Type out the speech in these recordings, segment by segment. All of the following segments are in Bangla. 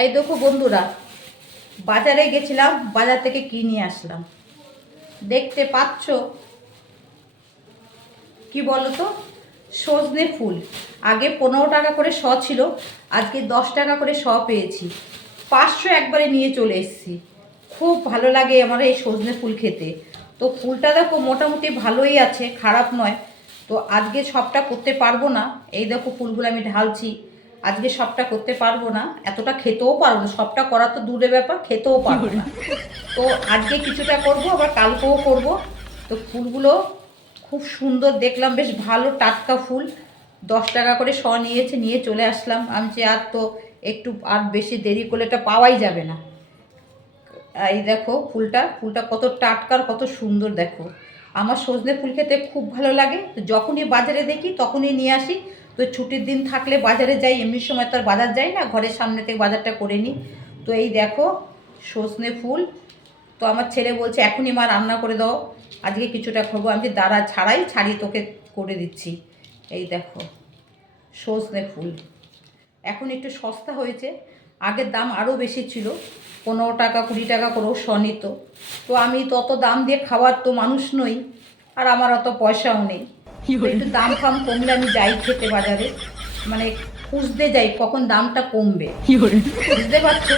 এই দেখো বন্ধুরা, বাজারে গেছিলাম, বাজার থেকে কি নিয়ে আসলাম দেখতে পাচ্ছ। কি বলো তো, সজনে ফুল। আগে 15 টাকা করে শ ছিল, আজকে 10 টাকা করে শ পেয়েছি। 500 একবারে নিয়ে চলে এসেছি। খুব ভালো লাগে আমার এই সজনে ফুল খেতে। তো ফুলটা দেখো মোটামুটি ভালোই আছে, খারাপ নয়। তো আজকে সবটা করতে পারবো না। এই দেখো ফুলগুলো আমি ঢালছি। আজকে সবটা করতে পারবো না, এতটা খেতেও পারবো না, সবটা করা তো দূরের ব্যাপার, খেতেও পারবো না। তো আজকে কিছুটা করব, আবার কালকেও করব। তো ফুলগুলো খুব সুন্দর দেখলাম, বেশ ভালো টাটকা ফুল। 10 টাকা করে শ নিয়েছে, নিয়ে চলে আসলাম। আমি যে আর তো একটু আর বেশি দেরি করলে এটা পাওয়াই যাবে না। এই দেখো ফুলটা ফুলটা কত টাটকার, কত সুন্দর দেখো। আমার সজনে ফুল খেতে খুব ভালো লাগে। তো যখনই বাজারে দেখি তখনই নিয়ে আসি। তো ছুটির দিন থাকলে বাজারে যাই, এমনি সময় তো আর বাজার যাই না, ঘরের সামনে থেকে বাজারটা করে নিই। তো এই দেখো সজনে ফুল। তো আমার ছেলে বলছে এখনই মা রান্না করে দাও, আজকে কিছুটা খাবো। আমি দাঁড়া, ছাড়িয়ে তোকে করে দিচ্ছি। এই দেখো সজনে ফুল এখন একটু সস্তা হয়েছে, আগের দাম আরও বেশি ছিল। 15 টাকা 20 টাকা করেও শ নিত। তো আমি তত দাম দিয়ে খাওয়ার তো মানুষ নই, আর আমার অত পয়সাও নেই। তো একটু দাম ফাম কমলে আমি যাই খেতে বাজারে, মানে খুঁজতে যাই কখন দামটা কমবে, বুঝতে পারছো।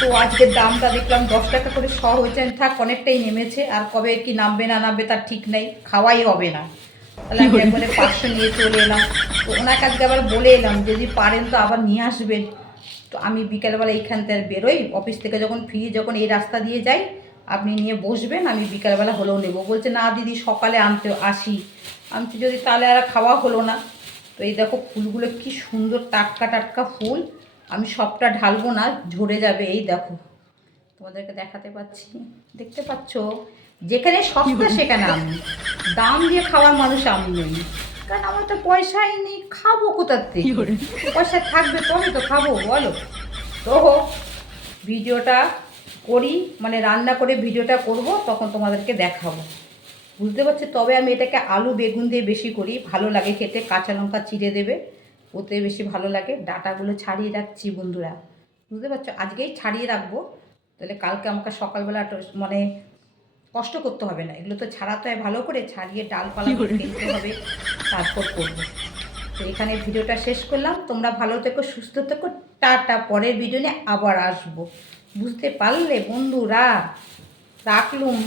তো আজকের দামটা দেখলাম 10 টাকা করে শ হয়েছে। থাক, অনেকটাই নেমেছে, আর কবে কি নামবে না নামবে তার ঠিক নেই, খাওয়াই হবে না। তাহলে আমি একবারে 500 নিয়ে চলে এলাম। তো ওনার কাছে আবার বলে এলাম যদি পারেন তো আবার নিয়ে আসবেন। তো আমি বিকালবেলা এইখান থেকে বেরোই, অফিস থেকে যখন ফিরি, যখন এই রাস্তা দিয়ে যাই, আপনি নিয়ে বসবেন, আমি বিকালবেলা হলেও নেবো। বলছে না দিদি সকালে আনতে আসি। আমি তো যদি তাহলে আর খাওয়া হলো না। তো এই দেখো ফুলগুলো কি সুন্দর টাটকা টাটকা ফুল। আমি সবটা ঢালবো না, ঝরে যাবে। এই দেখো তোমাদেরকে দেখাতে পাচ্ছি, দেখতে পাচ্ছ। যেখানে সস্তা সেখানে আমি, দাম দিয়ে খাওয়ার মানুষ আমি নই। কারণ আমার তো পয়সাই নেই, খাবো কোথার থেকে? পয়সা থাকবে তবে তো খাবো, বলো। তো ভিডিওটা করি, মানে রান্না করে ভিডিওটা করব, তখন তোমাদেরকে দেখাবো, বুঝতে পারছি। তবে আমি এটাকে আলু বেগুন দিয়ে বেশি করি, ভালো লাগে খেতে। কাঁচা লঙ্কা চিড়ে দেবে, ওতে বেশি ভালো লাগে। ডাটাগুলো ছাড়িয়ে রাখছি বন্ধুরা, বুঝতে পারছো। আজকেই ছাড়িয়ে রাখবো, তাহলে কালকে আমাকে সকালবেলা মানে কষ্ট করতে হবে না। এগুলো তো ছাড়াতে হয় ভালো করে, ছাড়িয়ে ডালপালা ফেলতে হবে, তারপর করবো। তো এখানে ভিডিওটা শেষ করলাম। তোমরা ভালো থেকো, সুস্থ থেকো, টাটা। পরের ভিডিও নিয়ে আবার আসবো, বুঝতে পারলে বন্ধুরা, রাখলুম।